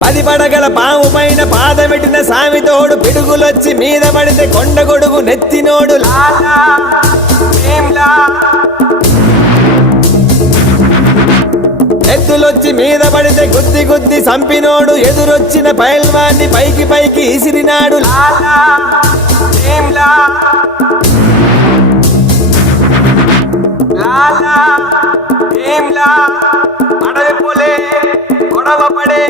10 పడగల పాము పైన పాదమెట్టిన సామితోడు పిడుగులొచ్చి మీద పడితే కొండ గొడుగు నెత్తినోడు లాలా భీమ్లా. ఎద్దులొచ్చి మీద పడితే గుద్ది గుద్ది సంపినోడు ఎదురొచ్చిన పైల్వాన్ని పైకి పైకి ఇసిరినాడు లాలా భీమ్లా. లాలా భీమ్లా. అడవి పొలే గొడవ పడే